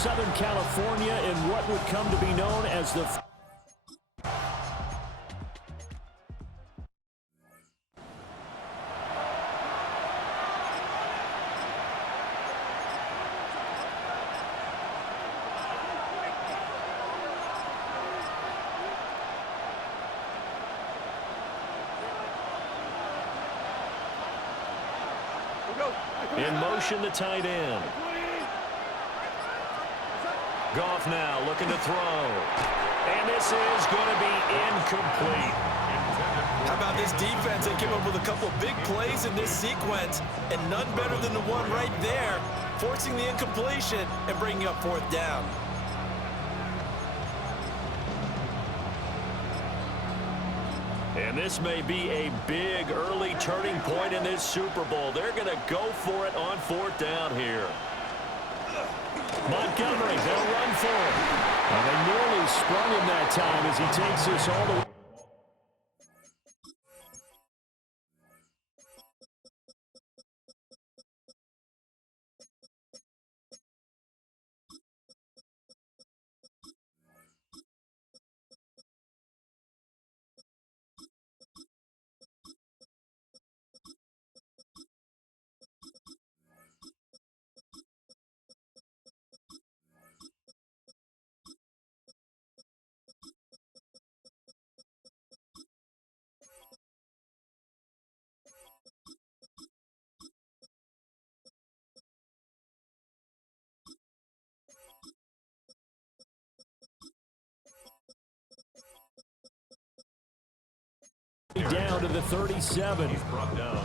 Southern California in what would come to be known as the... In motion, the tight end. Goff now looking to throw. And this is going to be incomplete. How about this defense? They came up with a couple of big plays in this sequence, and none better than the one right there, forcing the incompletion and bringing up fourth down. And this may be a big early turning point in this Super Bowl. They're going to go for it on fourth down here. Montgomery, they'll run for it. And they nearly sprung him that time as he takes this all the way. Down to the 37. He's brought down.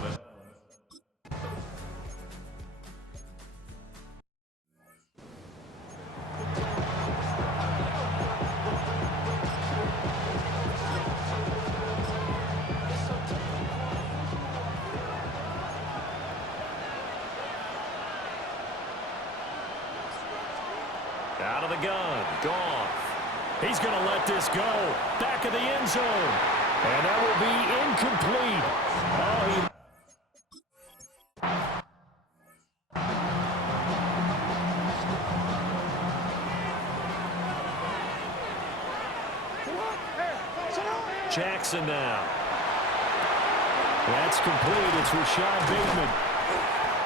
Out of the gun, Goff. He's going to let this go. Back of the end zone. And that will be incomplete. Oh, Jackson now. That's complete. It's Rashad Bateman.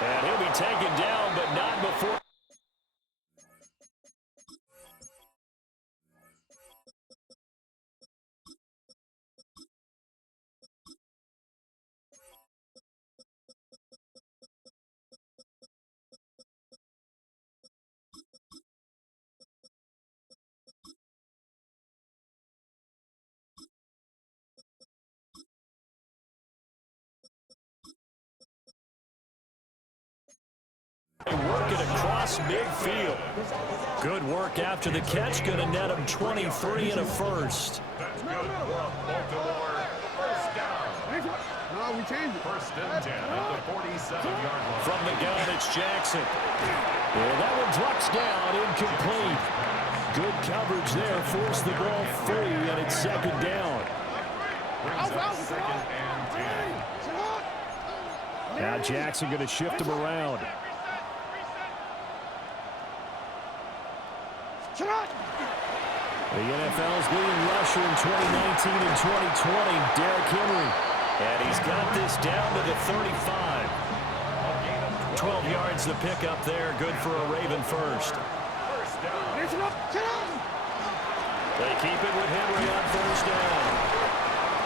And he'll be taken down, but not before. Work it across midfield. Good work after the catch. Going to net him 23 and a first. That's good work, Baltimore. First down. No, we changed it. First and 10 at the 47-yard line. From the gun, it's Jackson. Well, that one drops down, incomplete. Good coverage there. Forced the ball free, and it's second down. Brings up second and 10. Now Jackson going to shift him around. The NFL's leading rusher in 2019 and 2020, Derrick Henry. And he's got this down to the 35. 12 yards the pickup there. Good for a Raven first. First down. They keep it with Henry on first down.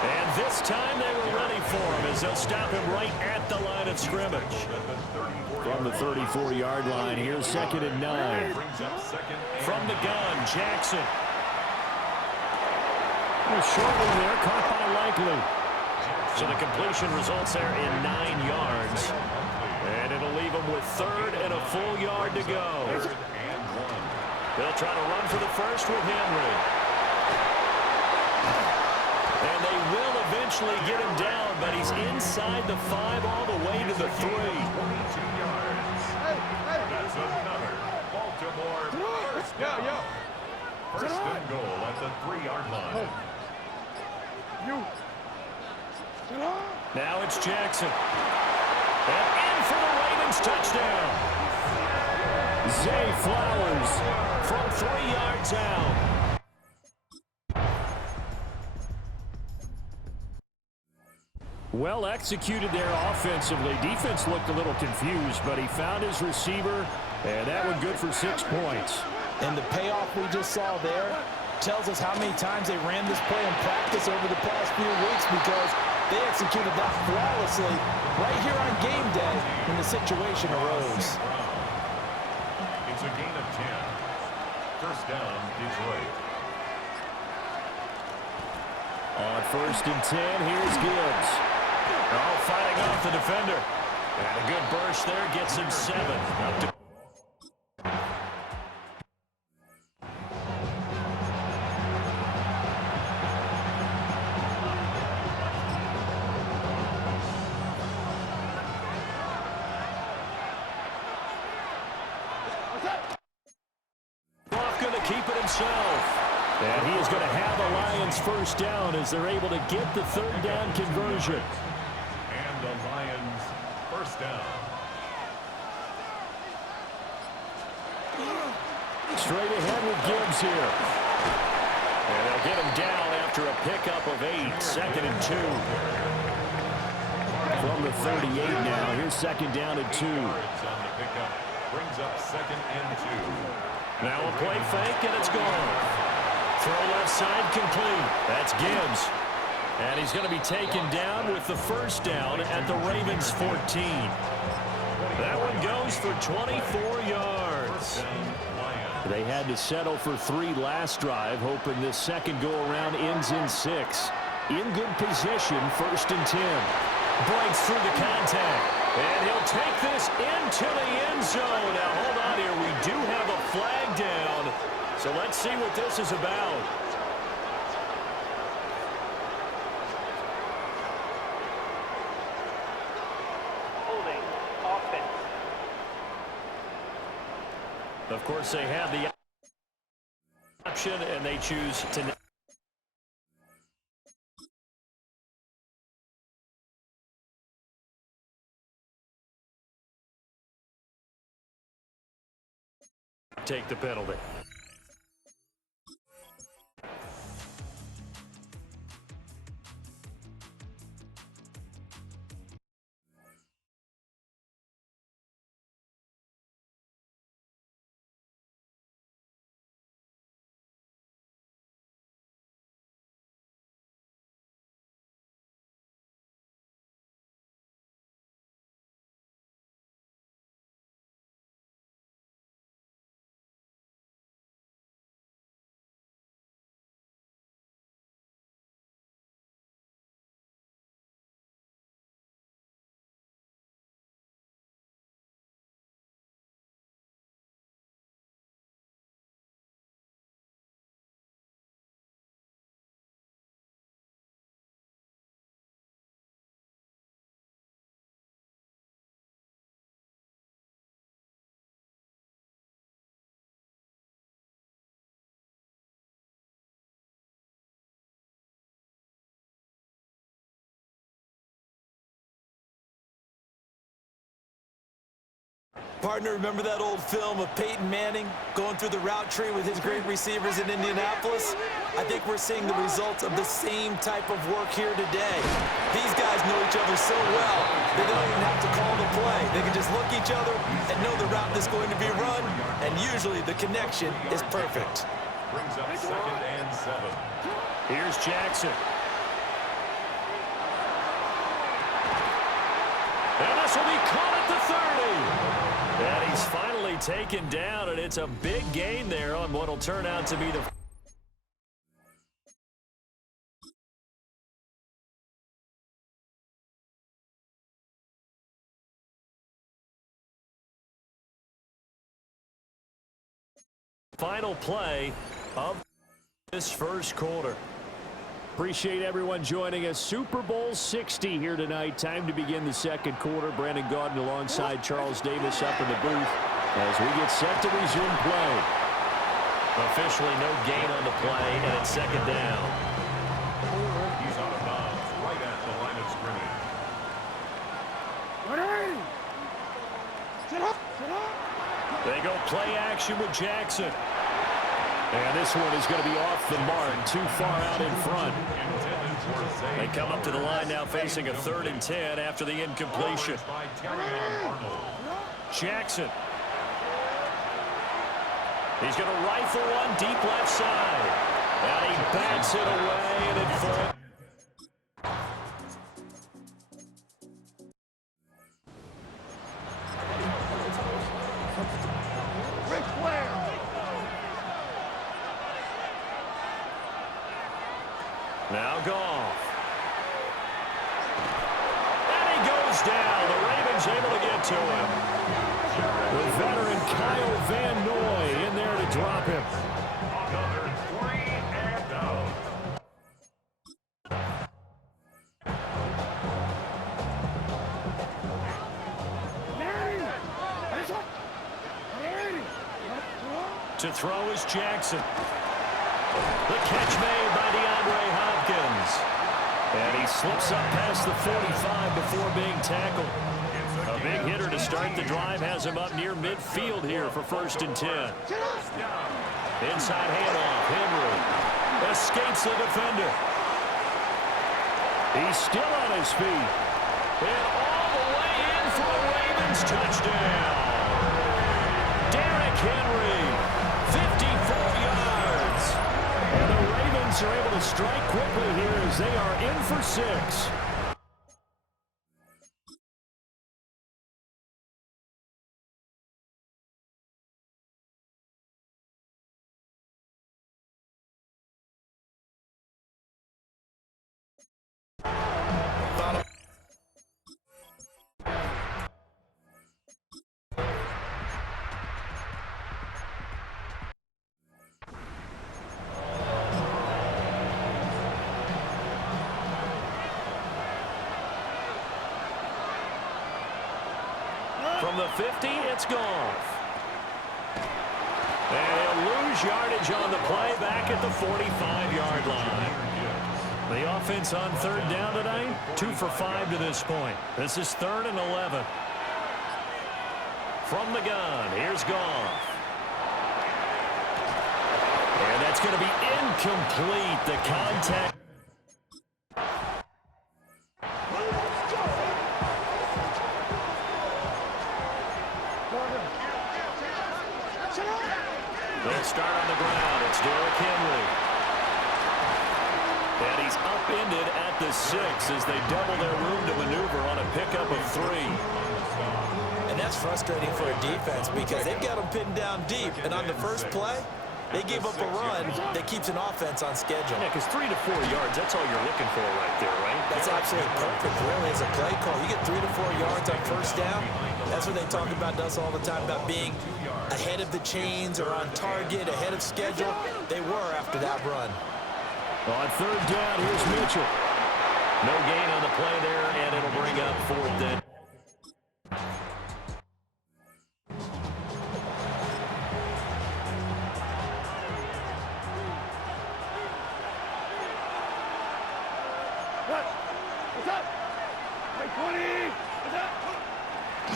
And this time they were ready for him as they'll stop him right at the line of scrimmage. From the 34-yard line, here's second and 9. From the gun, Jackson. A short one there, caught by Likely. So the completion results there in 9 yards. And it'll leave him with third and a full yard to go. They'll try to run for the first with Henry. And they will eventually get him down, but he's inside the 5 all the way to the 3. 22 yards. That's another Baltimore first down. First and goal at the 3-yard line. Now it's Jackson. And in for the Ravens touchdown. Zay Flowers down. Well executed there offensively. Defense looked a little confused, but he found his receiver, and that one good for 6 points. And the payoff we just saw there tells us how many times they ran this play in practice over the past few weeks, because they executed that flawlessly right here on game day when the situation arose. It's a gain of 10. First down, Detroit. On 1st and 10, here's Gibbs. Oh, fighting off the defender. And a good burst there gets him 7. Up to going to keep it himself. And he is going to have the Lions first down as they're able to get the 3rd down conversion. And the Lions first down. Straight ahead with Gibbs here. And they'll get him down after a pickup of 8. 2nd and 2. From the 38 now. Here's 2nd down and 2. On the pickup brings up 2nd and 2. Now a play fake, and it's gone. Throw left side complete. That's Gibbs. And he's going to be taken down with the first down at the Ravens 14. That one goes for 24 yards. They had to settle for 3 last drive, hoping this second go-around ends in 6. In good position, 1st and 10. Breaks through the contact. And he'll take this into the end zone. Now, hold on here. We do have a flag down. So let's see what this is about. Holding offense. Of course, they have the option, and they choose to take the penalty. Partner, remember that old film of Peyton Manning going through the route tree with his great receivers in Indianapolis? I think we're seeing the results of the same type of work here today. These guys know each other so well, they don't even have to call the play. They can just look each other and know the route is going to be run, and usually the connection is perfect. Brings up 2nd and 7. Here's Jackson. And this will be caught at the 30. And he's finally taken down, and it's a big gain there on what will turn out to be the final play of this first quarter. Appreciate everyone joining us. Super Bowl 60 here tonight. Time to begin the second quarter. Brandon Gaudin alongside Charles Davis up in the booth as we get set to resume play. Officially no gain on the play, and it's 2nd down. He's out of bounds right at the line of scrimmage. They go play action with Jackson. And this one is going to be off the mark, too far out in front. They come up to the line now facing a 3rd and 10 after the incompletion. Jackson. He's going to rifle one deep left side. And he bats it away and it falls. Now Goff. And he goes down. The Ravens able to get to him. The veteran Kyle Van Noy in there to drop him. Another 3 and out. To throw is Jackson. The catch made by DeAndre Hopkins. And he slips up past the 45 before being tackled. A big hitter to start the drive has him up near midfield here for 1st and 10. Inside handoff. Henry escapes the defender. He's still on his feet. And all the way in for a Ravens touchdown. Derrick Henry, 54 yards. And the Ravens are able to strike quickly here as they are in for 6. From the 50, it's Goff. And he'll lose yardage on the play back at the 45-yard line. The offense on 3rd down tonight, 2 for 5 to this point. This is 3rd and 11. From the gun, here's Goff. And that's going to be incomplete. The contact. They'll start on the ground. It's Derrick Henry. And he's upended at the 6 as they double their room to maneuver on a pickup of 3. And that's frustrating for a defense because they've got them pinned down deep. And on the first play, they gave up a run that keeps an offense on schedule. Yeah, because 3 to 4 yards, that's all you're looking for right there, right? That's absolutely perfect, really, as a play call. You get 3 to 4 yards on 1st down. That's what they talk about us all the time, about being ahead of the chains or on target, ahead of schedule. They were after that run. On 3rd down, here's Mitchell. No gain on the play there, and it'll bring up 4th then.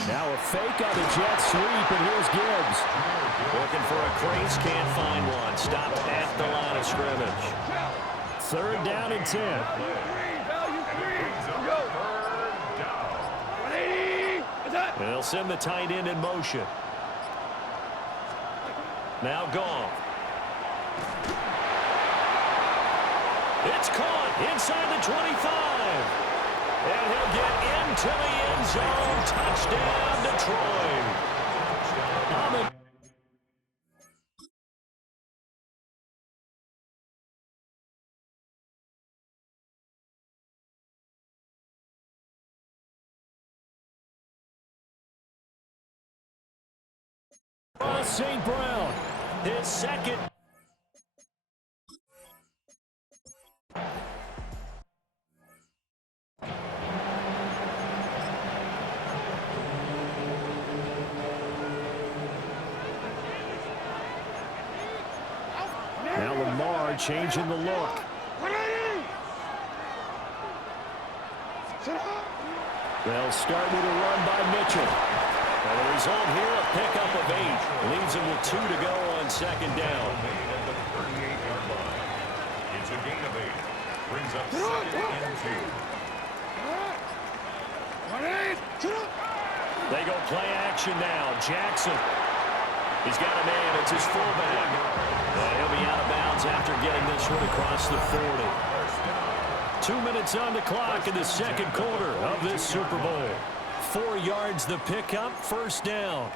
Now a fake on the jet sweep, and here's Gibbs. Looking for a crease, can't find one. Stopped at the line of scrimmage. 3rd down and 10. And they'll send the tight end in motion. Now Goff. It's caught inside the 25. And he'll get into the end zone. Touchdown, Detroit. St. Brown, his 2nd. Now Lamar changing the look. They'll start with a run by Mitchell. And the result here, a pickup of 8. Leaves him with 2 to go on 2nd down. It's a gain of 8. Brings up 2nd and 2. They go play action now. Jackson. He's got a man. It's his fullback. He'll be out of bounds after getting this one across the 40. 2 minutes on the clock in the second quarter of this Super Bowl. 4 yards the pickup, first down.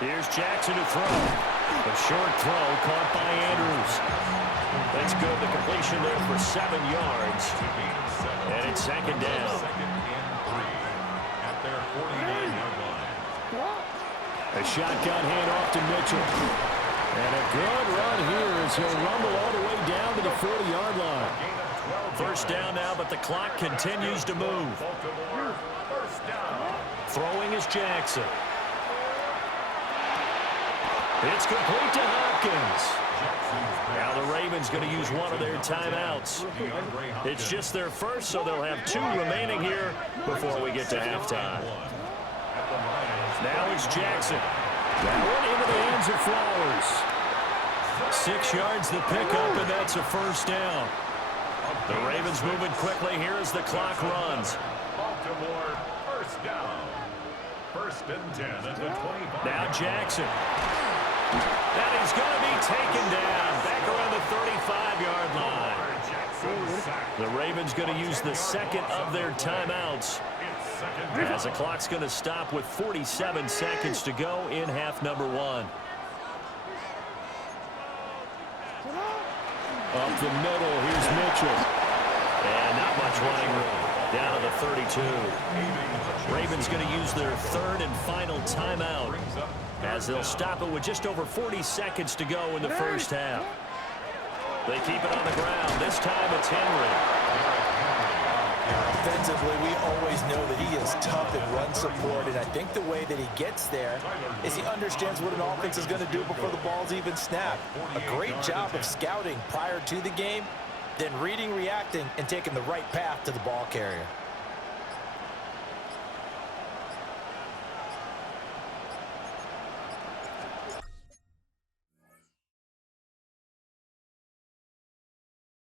Here's Jackson to throw. A short throw caught by Andrews. That's good. The completion there for 7 yards. And it's second down. 2nd and 3 at their 49-yard line. A shotgun handoff to Mitchell. And a good run here as he'll rumble all the way down to the 40-yard line. First down now, but the clock continues to move. Baltimore, first down. Throwing is Jackson. It's complete to Hopkins. Now the Ravens going to use one of their timeouts. It's just their first, so they'll have 2 remaining here before we get to halftime. Now it's Jackson. That one into the hands of Flowers. 6 yards the pickup, and that's a first down. The Ravens moving quickly here as the clock runs. Baltimore, first down. 1st and 10 at the 25. Now Jackson. And he's going to be taken down back around the 35-yard line. The Ravens going to use the second of their timeouts as the clock's going to stop with 47 seconds to go in half number 1. Up the middle, here's Mitchell. And not much running room. Down to the 32. Ravens going to use their 3rd and final timeout as they'll stop it with just over 40 seconds to go in the first half. They keep it on the ground. This time it's Henry. Defensively, we always know that he is tough in run support, and I think the way that he gets there is he understands what an offense is going to do before the ball's even snapped. A great job of scouting prior to the game, then reading, reacting, and taking the right path to the ball carrier.